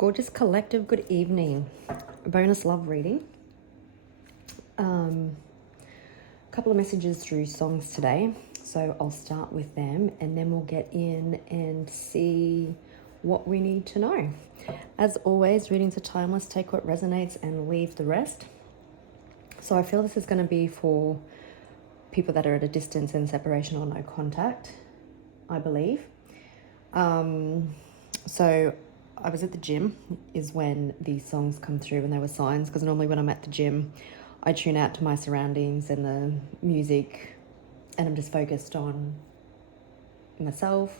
Gorgeous collective, good evening. Bonus love reading. A couple of messages through songs today, so I'll start with them and then we'll get in and see what we need to know. As always, readings are timeless. Take what resonates and leave the rest. So I feel this is going to be for people that are at a distance and separation or no contact, I believe. So I was at the gym is when these songs come through, and they were signs, because normally when I'm at the gym I tune out to my surroundings and the music and I'm just focused on myself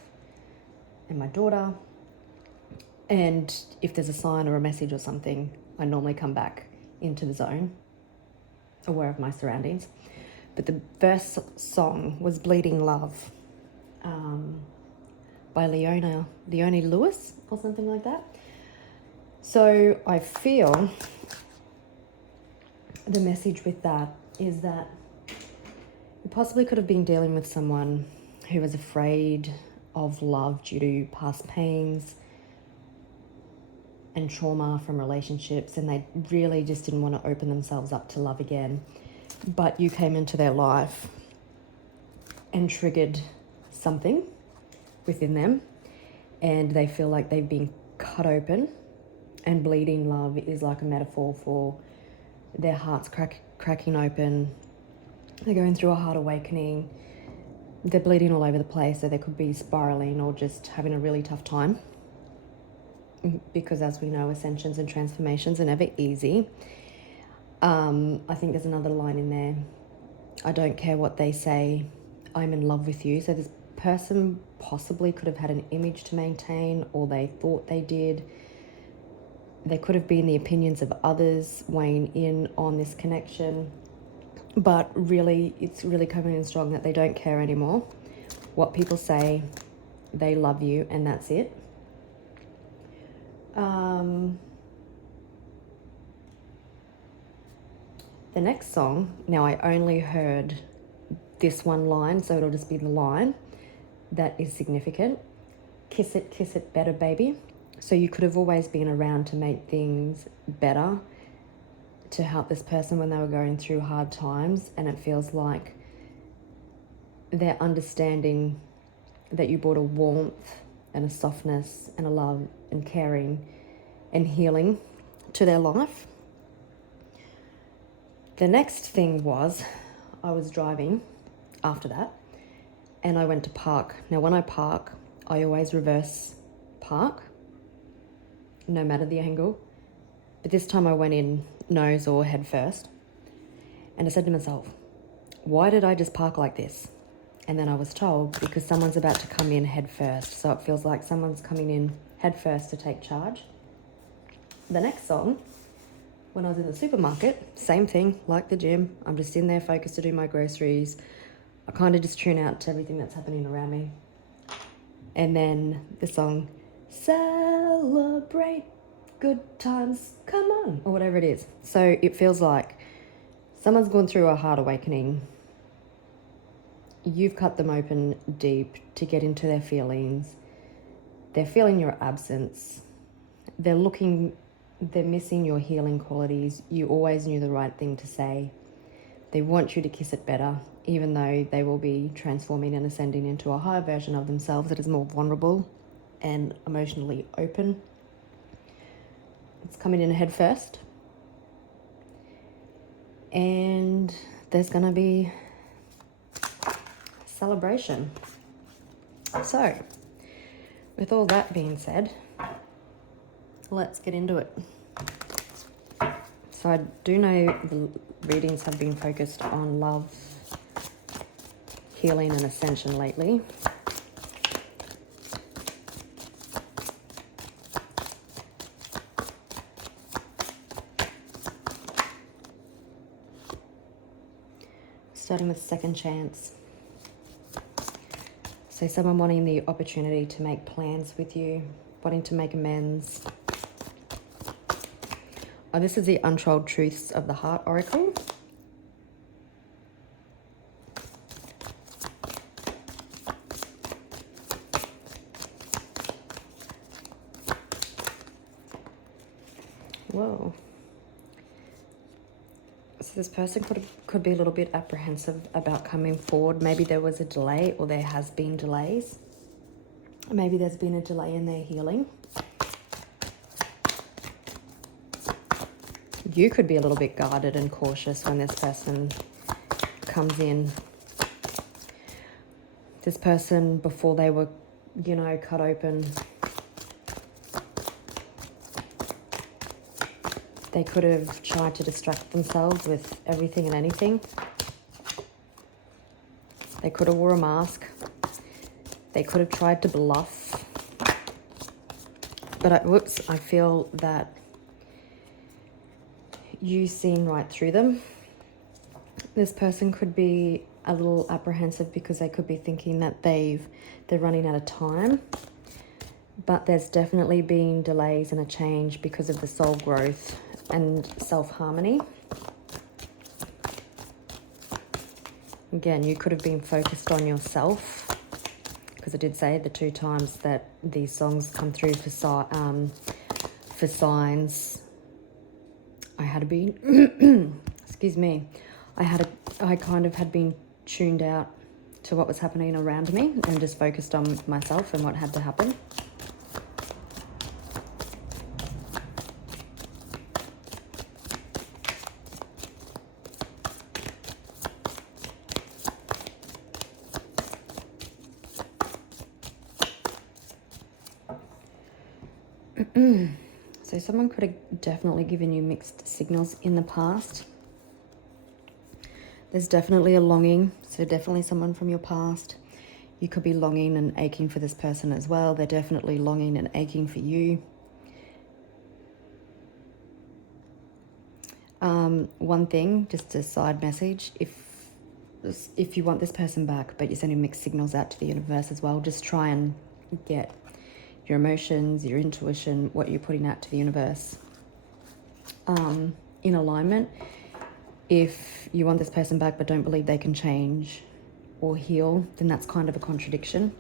and my daughter, and if there's a sign or a message or something, I normally come back into the zone, aware of my surroundings. But the first song was Bleeding Love by Leona Lewis or something like that. So I feel the message with that is that you possibly could have been dealing with someone who was afraid of love due to past pains and trauma from relationships, and they really just didn't want to open themselves up to love again. But you came into their life and triggered something within them, and they feel like they've been cut open, and bleeding love is like a metaphor for their hearts cracking open. They're going through a heart awakening. They're bleeding all over the place, so they could be spiraling or just having a really tough time, because as we know, ascensions and transformations are never easy. I think there's another line in there. I don't care what they say, I'm in love with you. So this person possibly could have had an image to maintain, or they thought they did. They could have been the opinions of others weighing in on this connection, but really it's really coming in strong that they don't care anymore what people say. They love you, and that's it. The next song, now I only heard this one line, so it'll just be the line that is significant. Kiss it better, baby. So you could have always been around to make things better, to help this person when they were going through hard times, and it feels like they're understanding that you brought a warmth and a softness and a love and caring and healing to their life. The next thing was, I was driving after that and I went to park. Now when I park, I always reverse park, no matter the angle. But this time I went in nose or head first, and I said to myself, why did I just park like this? And then I was told, because someone's about to come in head first. So it feels like someone's coming in head first to take charge. The next song, when I was in the supermarket, same thing, like the gym. I'm just in there focused to do my groceries. I kind of just tune out to everything that's happening around me. And then the song, celebrate good times, come on, or whatever it is. So it feels like someone's gone through a heart awakening. You've cut them open deep to get into their feelings. They're feeling your absence. They're missing your healing qualities. You always knew the right thing to say. They want you to kiss it better, even though they will be transforming and ascending into a higher version of themselves that is more vulnerable and emotionally open. It's coming in head first. And there's going to be celebration. So, with all that being said, let's get into it. So I do know the readings have been focused on love, healing and ascension lately. Starting with second chance. So someone wanting the opportunity to make plans with you, wanting to make amends. Oh, this is the Untold Truths of the Heart Oracle. Whoa. So this person could be a little bit apprehensive about coming forward. Maybe there was a delay, or there has been delays. Maybe there's been a delay in their healing. You could be a little bit guarded and cautious when this person comes in. This person, before they were, you know, cut open, they could have tried to distract themselves with everything and anything. They could have wore a mask. They could have tried to bluff. But I feel that you've seen right through them. This person could be a little apprehensive because they could be thinking that they're running out of time. But there's definitely been delays and a change because of the soul growth and self-harmony. Again, you could have been focused on yourself, because I did say the 2 times that these songs come through for signs. I had been, excuse me, I kind of had been tuned out to what was happening around me and just focused on myself and what had to happen. So someone could have definitely given you mixed signals in the past. There's definitely a longing, so definitely someone from your past. You could be longing and aching for this person as well. They're definitely longing and aching for you. One thing, just a side message, if you want this person back, but you're sending mixed signals out to the universe as well, just try and get your emotions, your intuition, what you're putting out to the universe in alignment. If you want this person back but don't believe they can change or heal, then that's kind of a contradiction.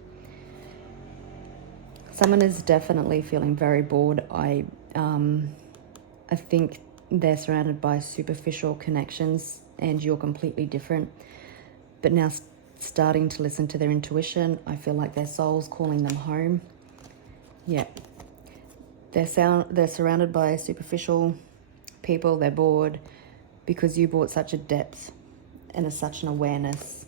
Someone is definitely feeling very bored. I think they're surrounded by superficial connections and you're completely different. But now starting to listen to their intuition, I feel like their soul's calling them home. Yeah, they're surrounded by superficial people. They're bored because you brought such a depth and such an awareness.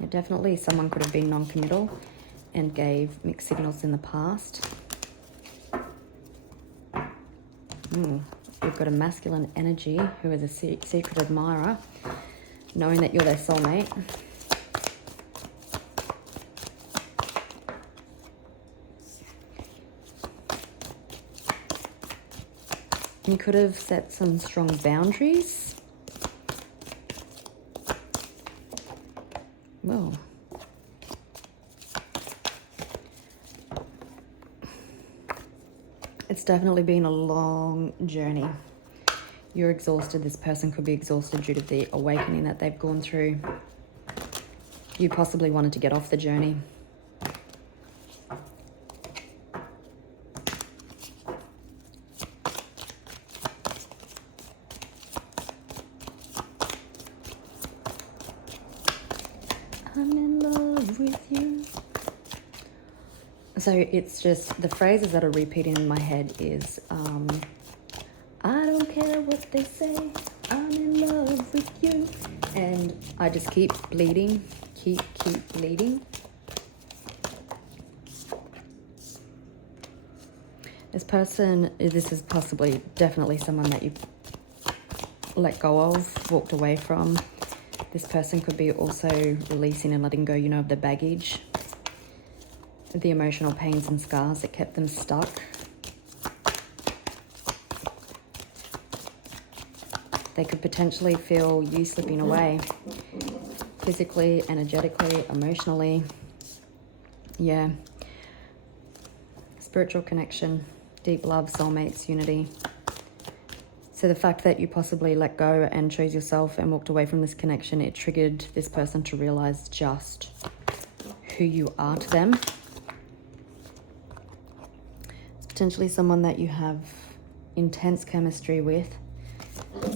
Yeah, definitely someone could have been non-committal and gave mixed signals in the past. You've got a masculine energy who is a secret admirer, knowing that you're their soulmate. You could have set some strong boundaries. Well, it's definitely been a long journey. You're exhausted. This person could be exhausted due to the awakening that they've gone through. You possibly wanted to get off the journey. I'm in love with you. So it's just the phrases that are repeating in my head is, I don't care what they say, I'm in love with you. And I just keep bleeding, keep bleeding. This person, this is possibly definitely someone that you let go of, walked away from. This person could be also releasing and letting go, you know, of the baggage, the emotional pains and scars that kept them stuck. They could potentially feel you slipping away, physically, energetically, emotionally. Yeah. Spiritual connection, deep love, soulmates, unity. So the fact that you possibly let go and chose yourself and walked away from this connection, it triggered this person to realize just who you are to them. It's potentially someone that you have intense chemistry with.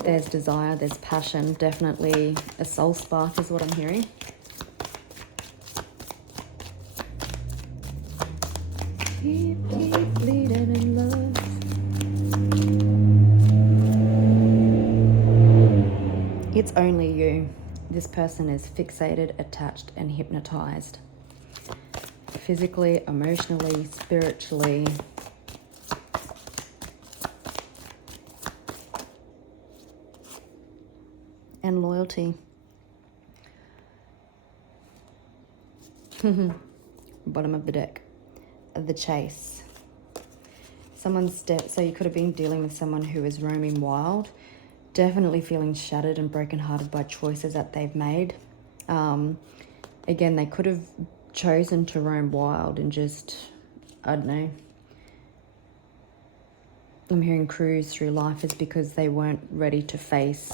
There's desire, there's passion, definitely a soul spark is what I'm hearing. Keep bleeding in love. It's only you. This person is fixated, attached, and hypnotized. Physically, emotionally, spiritually. And loyalty. Bottom of the deck. The chase. So you could have been dealing with someone who is roaming wild, definitely feeling shattered and brokenhearted by choices that they've made. Again, they could have chosen to roam wild and just, I don't know. I'm hearing cruise through life is because they weren't ready to face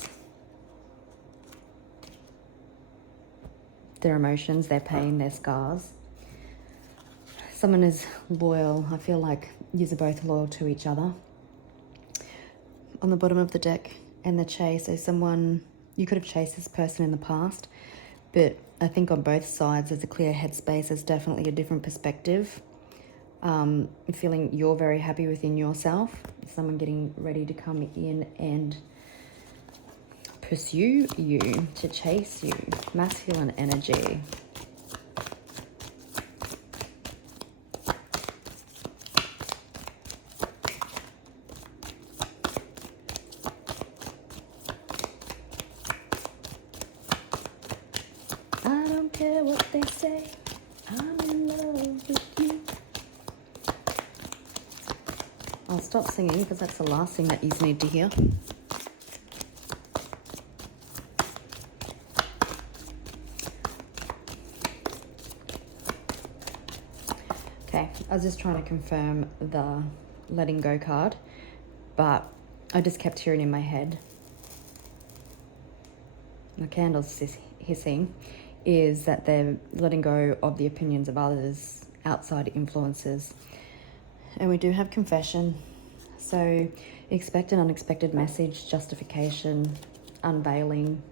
their emotions, their pain, their scars. Someone is loyal. I feel like you are both loyal to each other. On the bottom of the deck and the chase, so someone, you could have chased this person in the past, but I think on both sides there's a clear headspace. There's definitely a different perspective. Feeling you're very happy within yourself. Someone getting ready to come in and pursue you, to chase you. Masculine energy. I don't care what they say, I'm in love with you. I'll stop singing because that's the last thing that you need to hear. Okay, I was just trying to confirm the letting go card, but I just kept hearing in my head, the candles hissing, is that they're letting go of the opinions of others, outside influences. And we do have confession. So expect an unexpected message, justification, unveiling,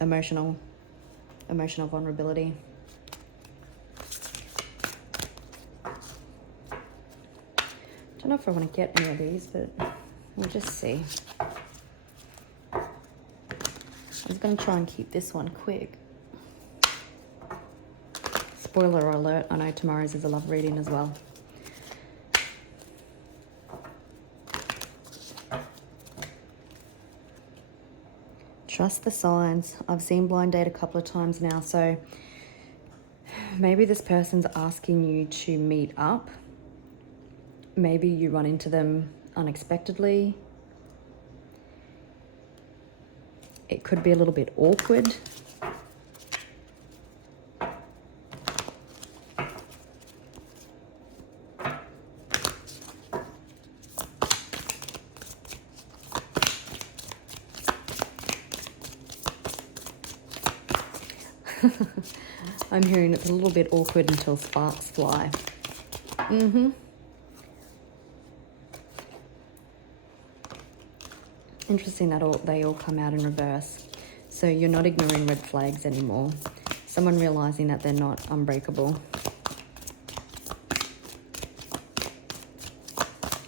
emotional vulnerability. Don't know if I want to get any of these, but we'll just see. I was going to try and keep this one quick. Spoiler alert, I know tomorrow's is a love reading as well. Trust the signs. I've seen blind date a couple of times now, so maybe this person's asking you to meet up. Maybe you run into them unexpectedly. It could be a little bit awkward. I'm hearing it's a little bit awkward until sparks fly. Interesting that they all come out in reverse. So you're not ignoring red flags anymore. Someone realizing that they're not unbreakable.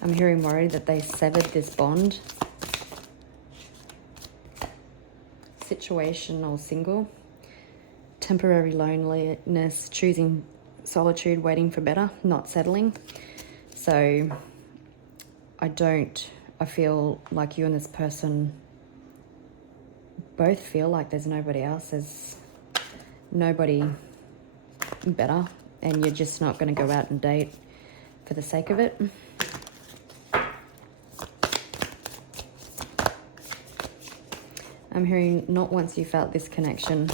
I'm hearing worried that they severed this bond. Situational single. Temporary loneliness, choosing solitude, waiting for better, not settling. So I feel like you and this person both feel like there's nobody else, there's nobody better, and you're just not going to go out and date for the sake of it. I'm hearing not once you felt this connection.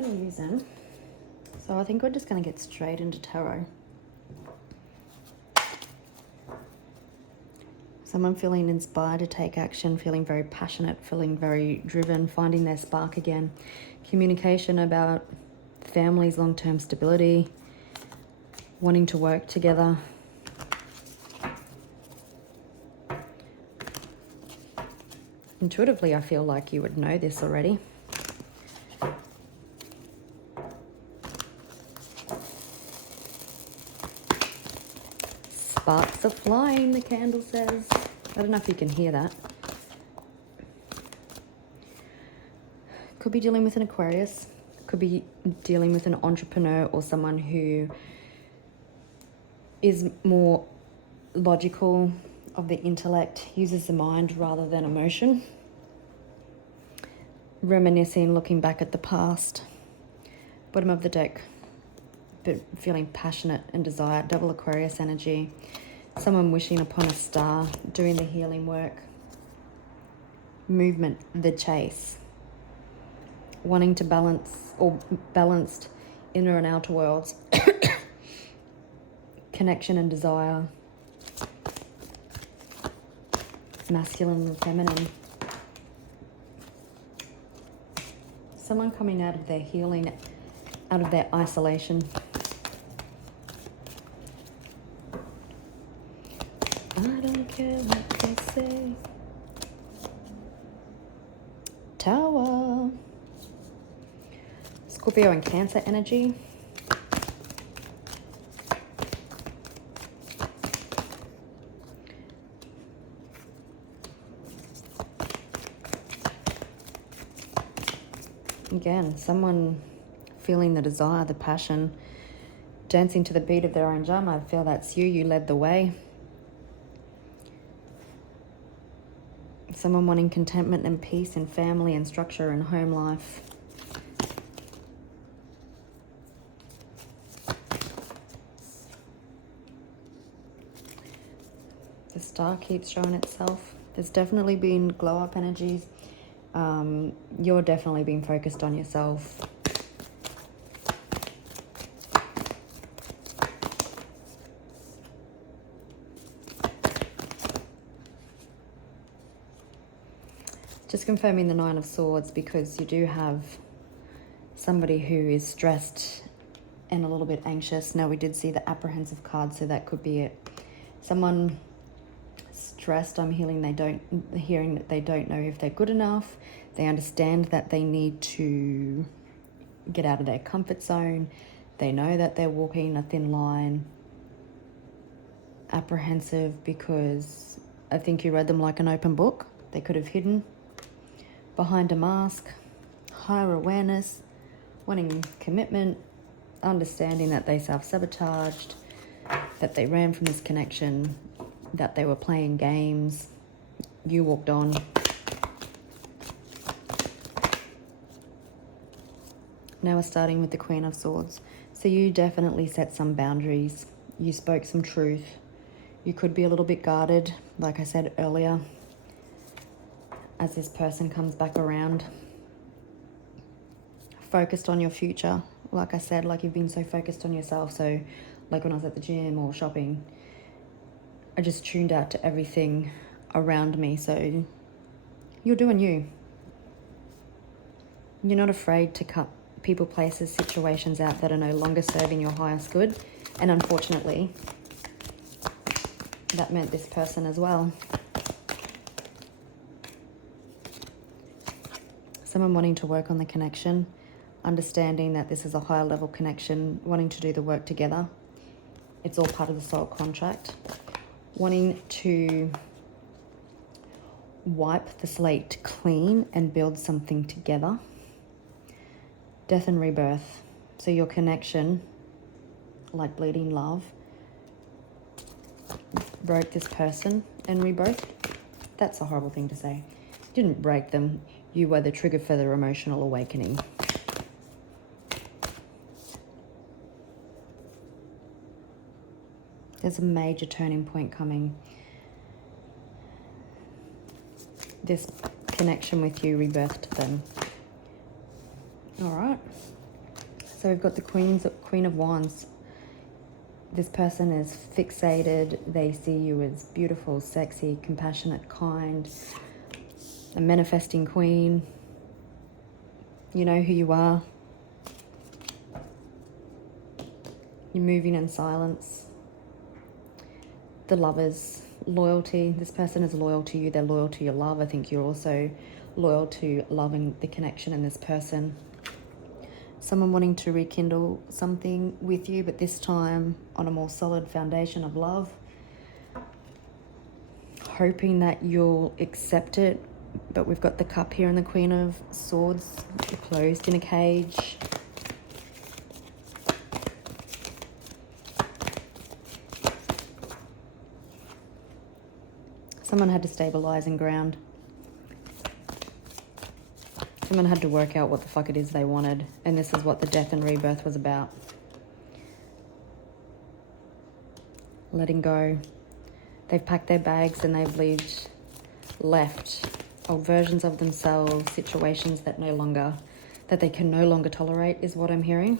going to use them. So I think we're just going to get straight into tarot. Someone feeling inspired to take action, feeling very passionate, feeling very driven, finding their spark again. Communication about families, long-term stability, wanting to work together. Intuitively, I feel like you would know this already. Sparks are flying, the candle says. I don't know if you can hear that. Could be dealing with an Aquarius. Could be dealing with an entrepreneur or someone who is more logical, of the intellect, uses the mind rather than emotion. Reminiscing, looking back at the past. Bottom of the deck, but feeling passionate and desire. Double Aquarius energy. Someone wishing upon a star, doing the healing work. Movement, the chase. Wanting to balance, or balanced inner and outer worlds. Connection and desire. Masculine and feminine. Someone coming out of their healing, out of their isolation. I don't care what they say. Tower. Scorpio and Cancer energy. Again, someone feeling the desire, the passion, dancing to the beat of their own drum. I feel that's you. You led the way. Someone wanting contentment and peace in family and structure and home life. The star keeps showing itself. There's definitely been glow-up energies. You're definitely being focused on yourself. Just confirming the Nine of Swords, because you do have somebody who is stressed and a little bit anxious. Now we did see the apprehensive card, so that could be it. Someone stressed, I'm hearing that they don't know if they're good enough. They understand that they need to get out of their comfort zone. They know that they're walking a thin line. Apprehensive because I think you read them like an open book. They could have hidden behind a mask. Higher awareness, wanting commitment, understanding that they self-sabotaged, that they ran from this connection, that they were playing games. You walked on. Now we're starting with the Queen of Swords. So you definitely set some boundaries. You spoke some truth. You could be a little bit guarded, like I said earlier, as this person comes back around. Focused on your future. Like I said, like you've been so focused on yourself. So like when I was at the gym or shopping, I just tuned out to everything around me. So you're doing you. You're not afraid to cut people, places, situations out that are no longer serving your highest good. And unfortunately, that meant this person as well. Someone wanting to work on the connection, understanding that this is a higher level connection, wanting to do the work together. It's all part of the soul contract. Wanting to wipe the slate clean and build something together. Death and rebirth. So your connection, like bleeding love, broke this person and rebirthed. That's a horrible thing to say. You didn't break them. You were the trigger for their emotional awakening. There's a major turning point coming. This connection with you rebirthed them. All right. So we've got the Queen of Wands. This person is fixated. They see you as beautiful, sexy, compassionate, kind, a manifesting queen. You know who you are. You're moving in silence. The Lovers, loyalty. This person is loyal to you. They're loyal to your love. I think you're also loyal to loving the connection in this person. Someone wanting to rekindle something with you, but this time on a more solid foundation of love. Hoping that you'll accept it, but we've got the Cup here and the Queen of Swords. You're closed in a cage. Someone had to stabilize and ground. Someone had to work out what the fuck it is they wanted. And this is what the death and rebirth was about. Letting go. They've packed their bags and they've left old versions of themselves, situations that they can no longer tolerate is what I'm hearing.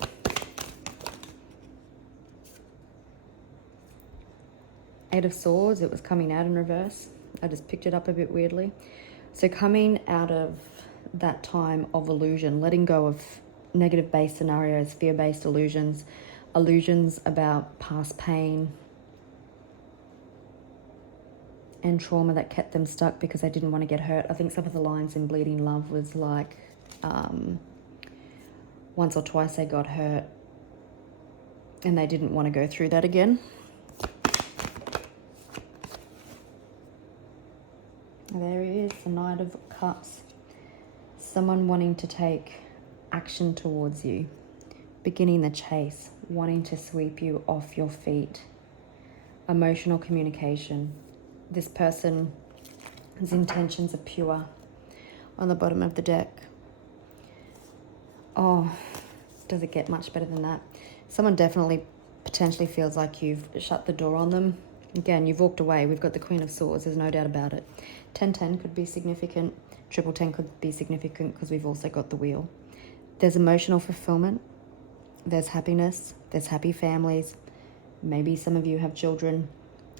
Eight of Swords, it was coming out in reverse. I just picked it up a bit weirdly. So coming out of that time of illusion, letting go of negative-based scenarios, fear-based illusions about past pain and trauma that kept them stuck because they didn't want to get hurt. I think some of the lines in Bleeding Love was like, once or twice they got hurt and they didn't want to go through that again. There is the Knight of Cups. Someone wanting to take action towards you, beginning the chase, wanting to sweep you off your feet. Emotional communication. This person's intentions are pure. On the bottom of the deck. Oh, does it get much better than that? Someone definitely potentially feels like you've shut the door on them. Again, you've walked away. We've got the Queen of Swords. There's no doubt about it. 10-10 could be significant. 10-10 could be significant because we've also got the Wheel. There's emotional fulfillment. There's happiness. There's happy families. Maybe some of you have children.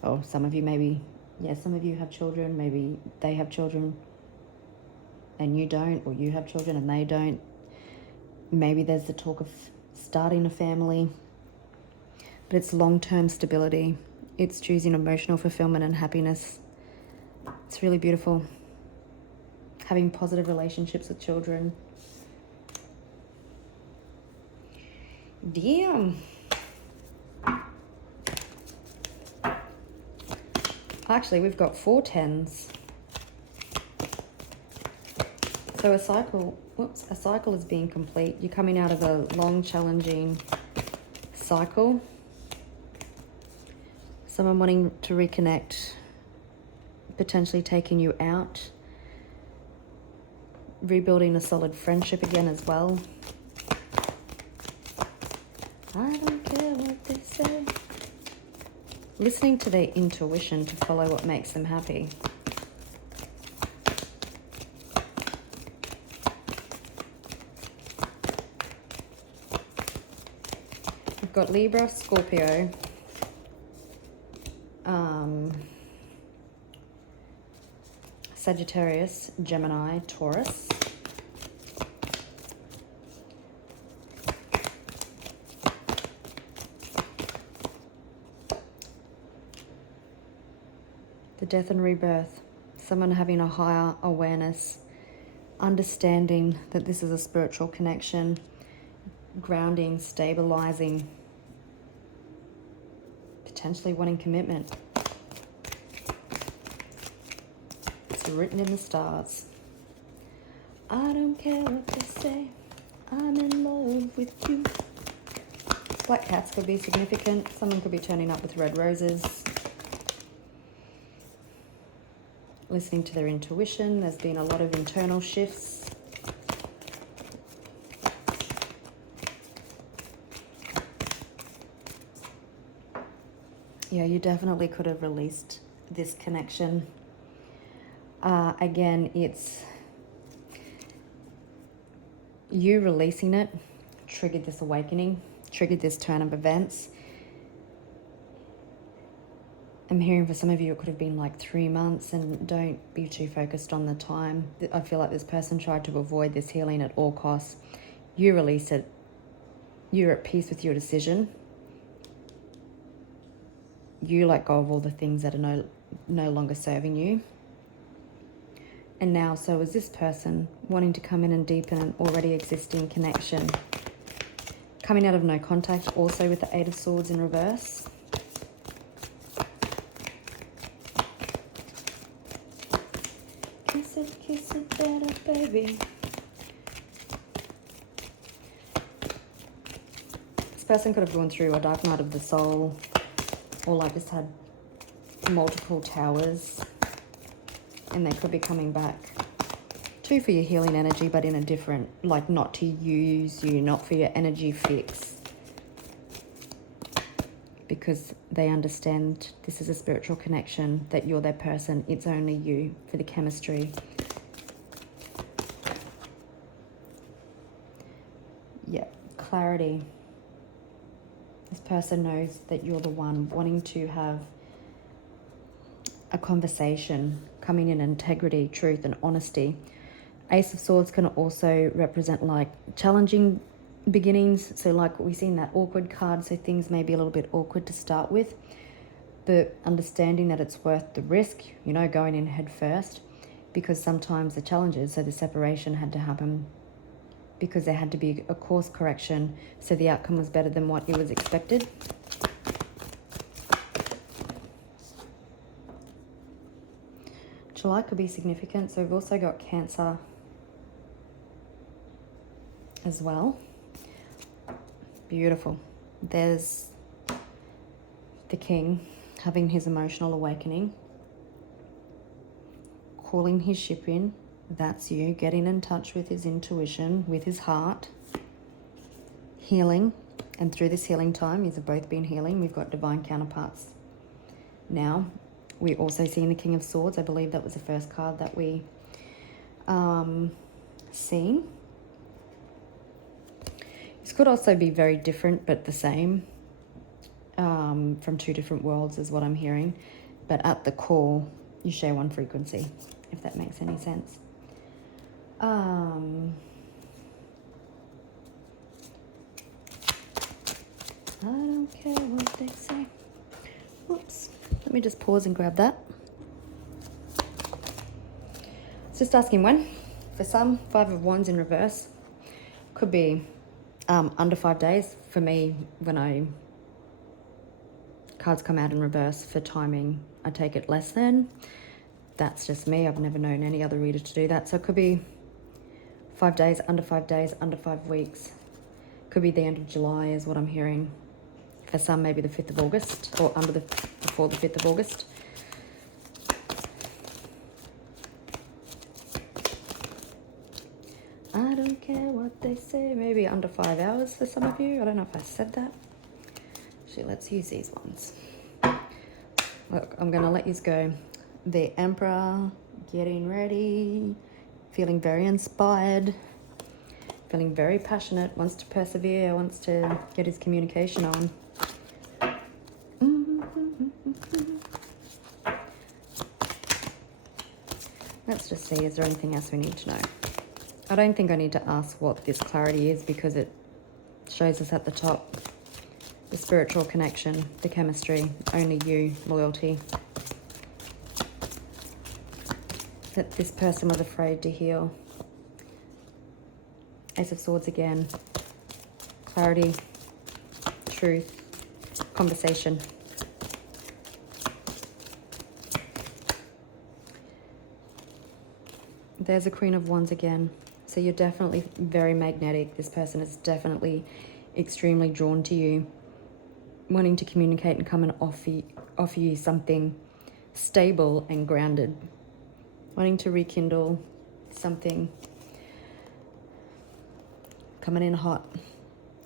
Or some of you maybe... Yeah, some of you have children. Maybe they have children and you don't. Or you have children and they don't. Maybe there's the talk of starting a family. But it's long-term stability. It's choosing emotional fulfillment and happiness. It's really beautiful. Having positive relationships with children. Damn. Actually, we've got 4 10s. So a cycle is being complete. You're coming out of a long, challenging cycle. Someone wanting to reconnect, potentially taking you out, rebuilding a solid friendship again as well. I don't care what they say. Listening to their intuition to follow what makes them happy. We've got Libra, Scorpio, Sagittarius, Gemini, Taurus. The death and rebirth. Someone having a higher awareness, understanding that this is a spiritual connection, grounding, stabilizing, potentially wanting commitment. It's written in the stars. I don't care what they say. I'm in love with you. Black cats could be significant. Someone could be turning up with red roses. Listening to their intuition. There's been a lot of internal shifts. Yeah, you definitely could have released this connection. Again, it's you releasing it, triggered this awakening, triggered this turn of events. I'm hearing for some of you it could have been like 3 months, and don't be too focused on the time. I feel like this person tried to avoid this healing at all costs. You release it. You're at peace with your decision. You let go of all the things that are no longer serving you. And now, so is this person wanting to come in and deepen an already existing connection. Coming out of no contact, also with the Eight of Swords in reverse. Kiss it better, baby. This person could have gone through a dark night of the soul, or like just had multiple towers, and they could be coming back. 2 for your healing energy, but in a different, like not to use you, not for your energy fix. Because they understand this is a spiritual connection, that you're their person, it's only you for the chemistry. Yeah, clarity. This person knows that you're the one wanting to have a conversation, coming in integrity, truth, and honesty. Ace of Swords can also represent like challenging beginnings. So like we've seen that awkward card, so things may be a little bit awkward to start with, but understanding that it's worth the risk, you know, going in head first, because sometimes the challenges, so the separation had to happen because there had to be a course correction, so the outcome was better than what it was expected. July could be significant. So we've also got Cancer as well. Beautiful. There's the King having his emotional awakening, calling his ship in. That's you, getting in touch with his intuition, with his heart, healing. And through this healing time, you've both been healing. We've got divine counterparts. Now, we also seen the King of Swords. I believe that was the first card that we seen. This could also be very different, but the same, from 2 different worlds is what I'm hearing. But at the core, you share one frequency, if that makes any sense. I don't care what they say. Whoops. Let me just pause and grab that. It's just asking when. For some, 5 of Wands in reverse. Could be under 5 days. For me, when cards come out in reverse for timing, I take it less than. That's just me. I've never known any other reader to do that. So it could be 5 days, under 5 days, under 5 weeks. Could be the end of July is what I'm hearing. For some, maybe the 5th of August, or before the 5th of August. I don't care what they say. Maybe under 5 hours for some of you. I don't know if I said that. Actually, let's use these ones. Look, I'm going to let you go. The Emperor, getting ready, feeling very inspired, feeling very passionate, wants to persevere, wants to get his communication on. Let's just see, is there anything else we need to know? I don't think I need to ask what this clarity is, because it shows us at the top. The spiritual connection, the chemistry, only you, loyalty. That this person was afraid to heal. Ace of Swords again. Clarity, truth, conversation. There's a Queen of Wands again. So you're definitely very magnetic. This person is definitely extremely drawn to you, wanting to communicate and come and offer you something stable and grounded, wanting to rekindle something, coming in hot,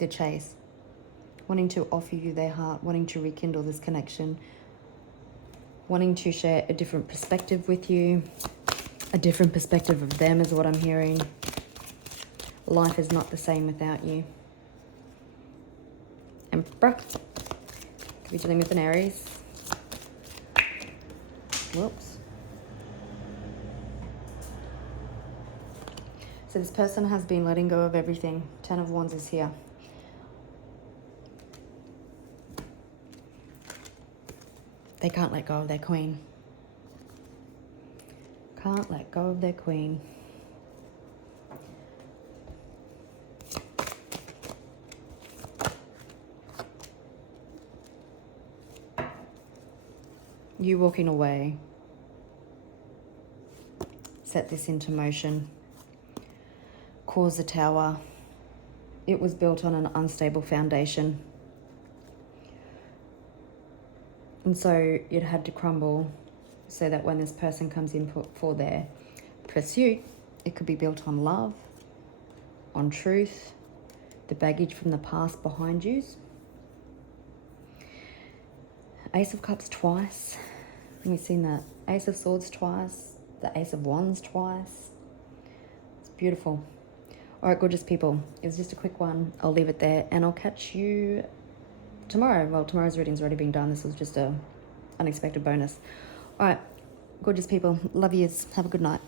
the chase, wanting to offer you their heart, wanting to rekindle this connection, wanting to share a different perspective with you, a different perspective of them is what I'm hearing. Life is not the same without you. Emperor. Could be dealing with an Aries. Whoops. So this person has been letting go of everything. 10 of Wands is here. They can't let go of their queen. Can't let go of their queen. You walking away set this into motion. Cause the Tower. It was built on an unstable foundation. And so it had to crumble so that when this person comes in for their pursuit, it could be built on love, on truth, the baggage from the past behind you. Ace of Cups twice. We've seen that. Ace of Swords twice. The Ace of Wands twice. It's beautiful. All right, gorgeous people. It was just a quick one. I'll leave it there and I'll catch you tomorrow. Well, tomorrow's reading's already been done. This was just a unexpected bonus. All right, gorgeous people. Love yous. Have a good night.